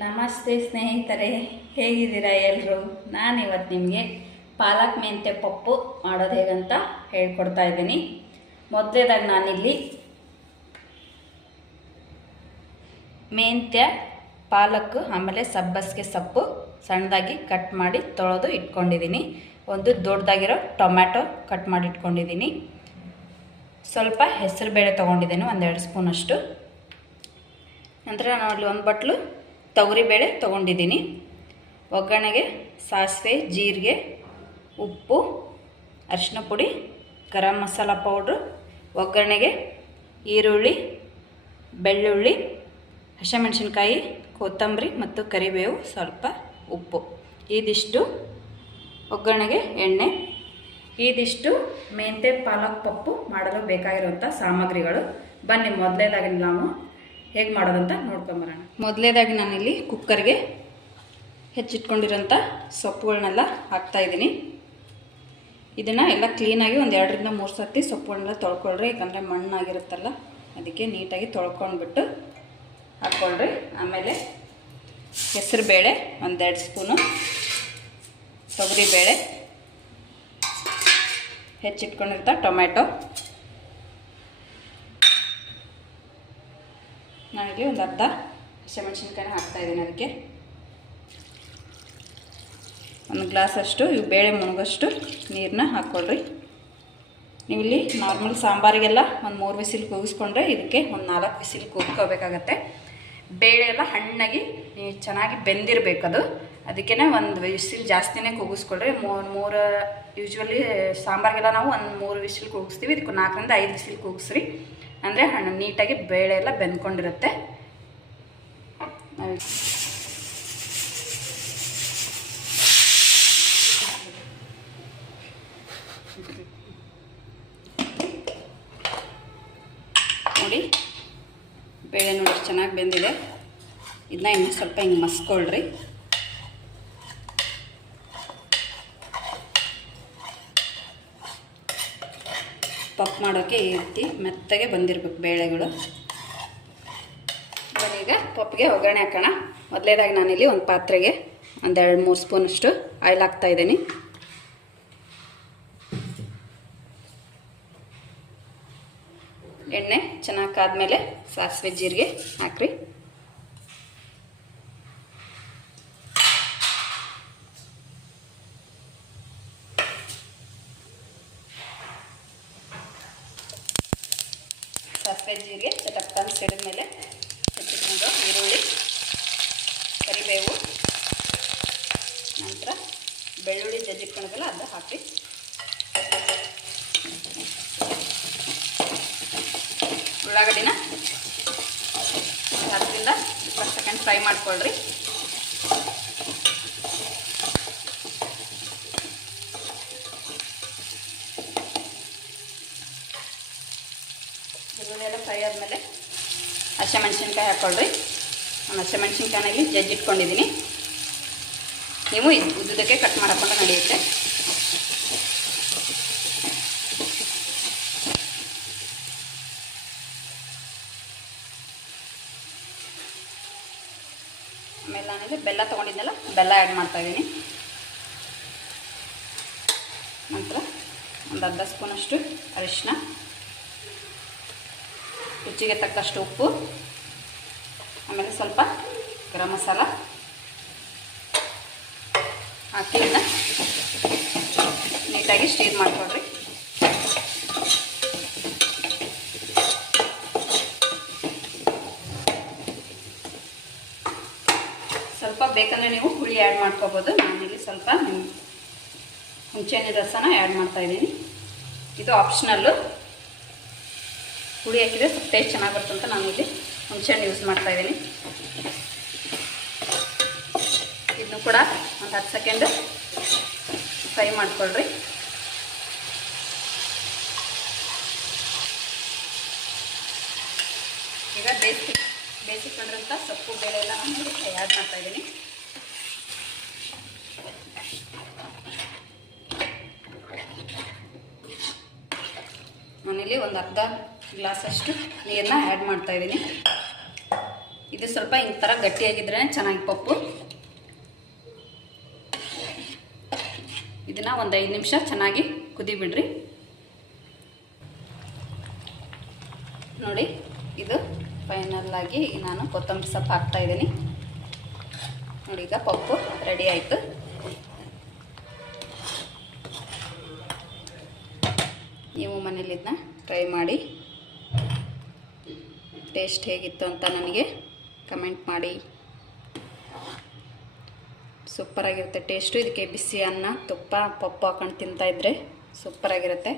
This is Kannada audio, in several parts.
ನಮಸ್ತೆ ಸ್ನೇಹಿತರೆ, ಹೇಗಿದ್ದೀರಾ ಎಲ್ಲರೂ ನಾನು ಇವತ್ತು ನಿಮಗೆ ಪಾಲಕ್ ಮೆಂತ್ಯ ಪಪ್ಪು ಮಾಡೋದು ಹೇಗಂತ ಹೇಳ್ಕೊಡ್ತಾ ಇದ್ದೀನಿ. ಮೊದಲೇದಾಗಿ ನಾನಿಲ್ಲಿ ಮೆಂತ್ಯ, ಪಾಲಕ್, ಆಮೇಲೆ ಸಬ್ಬಸಿಗೆ ಸೊಪ್ಪು ಸಣ್ಣದಾಗಿ ಕಟ್ ಮಾಡಿ ತೊಳೆದು ಇಟ್ಕೊಂಡಿದ್ದೀನಿ. ಒಂದು ದೊಡ್ಡದಾಗಿರೋ ಟೊಮ್ಯಾಟೊ ಕಟ್ ಮಾಡಿ ಇಟ್ಕೊಂಡಿದ್ದೀನಿ. ಸ್ವಲ್ಪ ಹೆಸರು ಬೇಳೆ ತೊಗೊಂಡಿದ್ದೀನಿ, ಒಂದೆರಡು ಸ್ಪೂನಷ್ಟು. ನಂತರ ನಾನು ಅಲ್ಲಿ ಒಂದು ಬಟ್ಲು ತೊಗರಿಬೇಳೆ ತೊಗೊಂಡಿದ್ದೀನಿ. ಒಗ್ಗರಣೆಗೆ ಸಾಸಿವೆ, ಜೀರಿಗೆ, ಉಪ್ಪು ಅರಿಶಿನ ಪುಡಿ, ಗರಂ ಮಸಾಲ ಪೌಡ್ರು, ಒಗ್ಗರಣೆಗೆ ಈರುಳ್ಳಿ, ಬೆಳ್ಳುಳ್ಳಿ, ಹಸಿಮೆಣಸಿನ್ಕಾಯಿ, ಕೊತ್ತಂಬರಿ ಮತ್ತು ಕರಿಬೇವು, ಸ್ವಲ್ಪ ಉಪ್ಪು. ಇದಿಷ್ಟು ಒಗ್ಗರಣೆಗೆ ಎಣ್ಣೆ. ಇದಿಷ್ಟು ಮೆಂತೆ ಪಾಲಕ್, ಪಪ್ಪು ಮಾಡಲು ಬೇಕಾಗಿರುವಂಥ ಸಾಮಗ್ರಿಗಳು. ಬನ್ನಿ ಮೊದಲೇದಾಗಿ ನಾವು ಹೇಗೆ ಮಾಡೋದಂತ ನೋಡ್ಕೊಂಬರೋಣ ಮೊದಲೇದಾಗಿ ನಾನಿಲ್ಲಿ ಕುಕ್ಕರ್ಗೆ ಹೆಚ್ಚಿಟ್ಕೊಂಡಿರೋಂಥ ಸೊಪ್ಪುಗಳನ್ನೆಲ್ಲ ಹಾಕ್ತಾಯಿದ್ದೀನಿ ಇದನ್ನು ಎಲ್ಲ ಕ್ಲೀನಾಗಿ ಒಂದು ಎರಡರಿಂದ ಮೂರು ಸರ್ತಿ ಸೊಪ್ಪುಗಳನ್ನೆಲ್ಲ ತೊಳ್ಕೊಳ್ರಿ, ಯಾಕಂದರೆ ಮಣ್ಣಾಗಿರುತ್ತಲ್ಲ, ಅದಕ್ಕೆ ನೀಟಾಗಿ ತೊಳ್ಕೊಂಡ್ಬಿಟ್ಟು ಹಾಕ್ಕೊಳ್ರಿ. ಆಮೇಲೆ ಹೆಸರುಬೇಳೆ ಒಂದೆರಡು ಸ್ಪೂನು, ತೊಗರಿಬೇಳೆ ಹೆಚ್ಚಿಟ್ಕೊಂಡಿರ್ತ ಟೊಮ್ಯಾಟೊ. ನಾನಿಲ್ಲಿ ಒಂದು ಅರ್ಧ ಹಸಿಮೆಣ್ಸಿನ್ಕಾಯಿನ ಹಾಕ್ತಾಯಿದ್ದೀನಿ ಅದಕ್ಕೆ. ಒಂದು ಗ್ಲಾಸಷ್ಟು, ಇವು ಬೇಳೆ ಮುಣಗಷ್ಟು ನೀರನ್ನ ಹಾಕ್ಕೊಳ್ರಿ. ನೀವಿಲ್ಲಿ ನಾರ್ಮಲ್ ಸಾಂಬಾರಿಗೆಲ್ಲ ಒಂದು ಮೂರು ವಿಸಿಲ್ ಕೂಗಿಸ್ಕೊಂಡ್ರೆ ಇದಕ್ಕೆ ಒಂದು ನಾಲ್ಕು ವಿಸಿಲ್ ಕೂಗ್ಕೋಬೇಕಾಗತ್ತೆ. ಬೇಳೆ ಎಲ್ಲ ಹಣ್ಣಾಗಿ, ನೀವು ಚೆನ್ನಾಗಿ ಬೆಂದಿರಬೇಕದು. ಅದಕ್ಕೆ ಒಂದು ವಿಸಿಲ್ ಜಾಸ್ತಿನೇ ಕೂಗಿಸ್ಕೊಳ್ರಿ. ಮೂರು ಮೂರು ಯೂಶ್ವಲಿ ಸಾಂಬಾರಿಗೆಲ್ಲ ನಾವು ಒಂದು ಮೂರು ವಿಸಿಲ್ ಕೂಗಿಸ್ತೀವಿ. ಇದಕ್ಕೆ ನಾಲ್ಕರಿಂದ ಐದು ವಿಸಿಲ್ ಕೂಗಿಸ್ರಿ. ಅಂದರೆ ಹಣ್ಣು ನೀಟಾಗಿ ಬೇಳೆ ಎಲ್ಲ ಬೆಂದ್ಕೊಂಡಿರುತ್ತೆ. ನೋಡಿ, ಬೇಳೆ ನೋಡಿ ಚೆನ್ನಾಗಿ ಬೆಂದಿದೆ. ಇದನ್ನ ಇನ್ನೂ ಸ್ವಲ್ಪ ಹಿಂಗೆ ಮಸ್ಕೊಳ್ರಿ. ಪಪ್ ಮಾಡೋಕ್ಕೆ ಈ ರೀತಿ ಮೆತ್ತಗೆ ಬಂದಿರಬೇಕು ಬೇಳೆಗಳು. ಈಗ ಪಪ್ಪಿಗೆ ಒಗ್ಗರಣೆ ಹಾಕೋಣ. ಮೊದಲೇದಾಗಿ ನಾನಿಲ್ಲಿ ಒಂದು ಪಾತ್ರೆಗೆ ಒಂದೆರಡು ಮೂರು ಸ್ಪೂನಷ್ಟು ಆಯಿಲ್ ಹಾಕ್ತಾ ಇದ್ದೀನಿ. ಎಣ್ಣೆ ಚೆನ್ನಾಗಿ ಕಾದ್ಮೇಲೆ ಸಾಸಿವೆ ಜೀರಿಗೆ ಹಾಕ್ರಿ. ಸಾಸಿವೆ ಜೀರಿಗೆ ಅಂತ ಸಿಡಿದ ಮೇಲೆ ಹೆಚ್ಚಿಕೊಂಡು ಈರುಳ್ಳಿ, ಕರಿಬೇವು, ನಂತರ ಬೆಳ್ಳುಳ್ಳಿ ಜಜ್ಜಿಕೊಂಡಲ್ಲ ಅದು ಹಾಕಿ. ಉಳ್ಳಾಗಡ್ಡಿನ ಹತ್ತರಿಂದ ಇಪ್ಪತ್ತು ಸೆಕೆಂಡ್ ಫ್ರೈ ಮಾಡ್ಕೊಳ್ರಿ ಈರುಳ್ಳಿ ಫ್ರೈ ಆದಮೇಲೆ ಹಸಿಮೆಣ್ಸಿನ್ಕಾಯಿ ಹಾಕ್ಕೊಳ್ರಿ. ನಾನು ಹಸಿಮೆಣ್ಸಿನ್ಕಾಯಿನಲ್ಲಿ ಜಜ್ಜಿಟ್ಕೊಂಡಿದ್ದೀನಿ ನೀವು ಉದ್ದಕ್ಕೆ ಕಟ್ ಮಾಡಿಕೊಂಡು ನಡೆಯುತ್ತೆ. ಆಮೇಲೆ ನಾನಿಲ್ಲಿ ಬೆಲ್ಲ ತೊಗೊಂಡಿದ್ದೆಲ್ಲ, ಬೆಲ್ಲ ಆ್ಯಡ್ ಮಾಡ್ತಾಯಿದ್ದೀನಿ ನಂತರ ಒಂದು ಅರ್ಧ ಸ್ಪೂನಷ್ಟು ಅರಿಶಿನ ರುಚಿಗೆ ತಕ್ಕಷ್ಟು ಉಪ್ಪು, ಆಮೇಲೆ ಸ್ವಲ್ಪ ಗರಂ ಮಸಾಲ ಹಾಕಿ ನೀಟಾಗಿ ಸ್ಟೀರ್ ಮಾಡ್ಕೊಳ್ರಿ. ಸ್ವಲ್ಪ ಬೇಕಂದರೆ ನೀವು ಹುಳಿ ಆ್ಯಡ್ ಮಾಡ್ಕೋಬೋದು. ನಾನಿಲ್ಲಿ ಸ್ವಲ್ಪ ಹುಣಸೆಹಣ್ಣಿನ ರಸನ ಆ್ಯಡ್ ಮಾಡ್ತಾಯಿದ್ದೀನಿ ಇದು ಆಪ್ಷನಲ್ಲು ಹುಳಿ ಹಾಕಿದರೆ ಸ್ವಲ್ಪ ಟೇಸ್ಟ್ ಚೆನ್ನಾಗಿ ಬರುತ್ತೆ ಅಂತ ನಾನು ಇಲ್ಲಿ ಹುಣಸೆಹಣ್ಣು ಯೂಸ್ ಮಾಡ್ತಾ ಇದ್ದೀನಿ. ಇದನ್ನು ಕೂಡ ಒಂದು ಹತ್ತು ಸೆಕೆಂಡ್ ಫ್ರೈ ಮಾಡ್ಕೊಳ್ರಿ. ಈಗ ಬೇಯಿಸಿ ಬೇಯಿಸಿಕೊಂಡಿರೋಂಥ ಸೊಪ್ಪು ಬೇಳೆ ಎಲ್ಲ ನಾನು ಆ್ಯಡ್ ಮಾಡ್ತಾಯಿದ್ದೀನಿ ನಾನಿಲ್ಲಿ ಒಂದು ಅರ್ಧ ಗ್ಲಾಸಷ್ಟು ನೀರನ್ನ ಆ್ಯಡ್ ಮಾಡ್ತಾಯಿದ್ದೀನಿ ಇದು ಸ್ವಲ್ಪ ಈ ಥರ ಗಟ್ಟಿಯಾಗಿದ್ರೆ ಚೆನ್ನಾಗಿ ಪಪ್ಪು. ಇದನ್ನು ಒಂದು ಐದು ನಿಮಿಷ ಚೆನ್ನಾಗಿ ಕುದಿಬಿಡ್ರಿ. ನೋಡಿ, ಇದು ಫೈನಲ್ ಆಗಿ ನಾನು ಕೊತ್ತಂಬರಿ ಸೊಪ್ಪು ಹಾಕ್ತಾ ಇದ್ದೀನಿ. ನೋಡಿ, ಈಗ ಪಪ್ಪು ರೆಡಿ ಆಯಿತು. ನೀವು ಮನೇಲಿ ಇದನ್ನ ಟ್ರೈ ಮಾಡಿ. ಟೇಸ್ಟ್ ಹೇಗಿತ್ತು ಅಂತ ನನಗೆ ಕಮೆಂಟ್ ಮಾಡಿ. ಸೂಪರಾಗಿರುತ್ತೆ ಟೇಸ್ಟು. ಇದಕ್ಕೆ ಬಿಸಿ ಅನ್ನ, ತುಪ್ಪ, ಪಪ್ಪು ಹಾಕೊಂಡು ತಿಂತಾಯಿದ್ರೆ ಸೂಪರಾಗಿರುತ್ತೆ.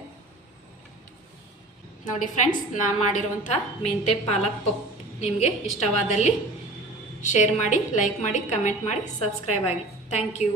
ನೋಡಿ ಫ್ರೆಂಡ್ಸ್, ನಾ ಮಾಡಿರುವಂಥ ಮೆಂತೆ ಪಾಲಕ್ ಪಪ್ಪು ನಿಮಗೆ ಇಷ್ಟವಾದಲ್ಲಿ ಶೇರ್ ಮಾಡಿ, ಲೈಕ್ ಮಾಡಿ, ಕಮೆಂಟ್ ಮಾಡಿ, ಸಬ್ಸ್ಕ್ರೈಬ್ ಆಗಿ. Thank you.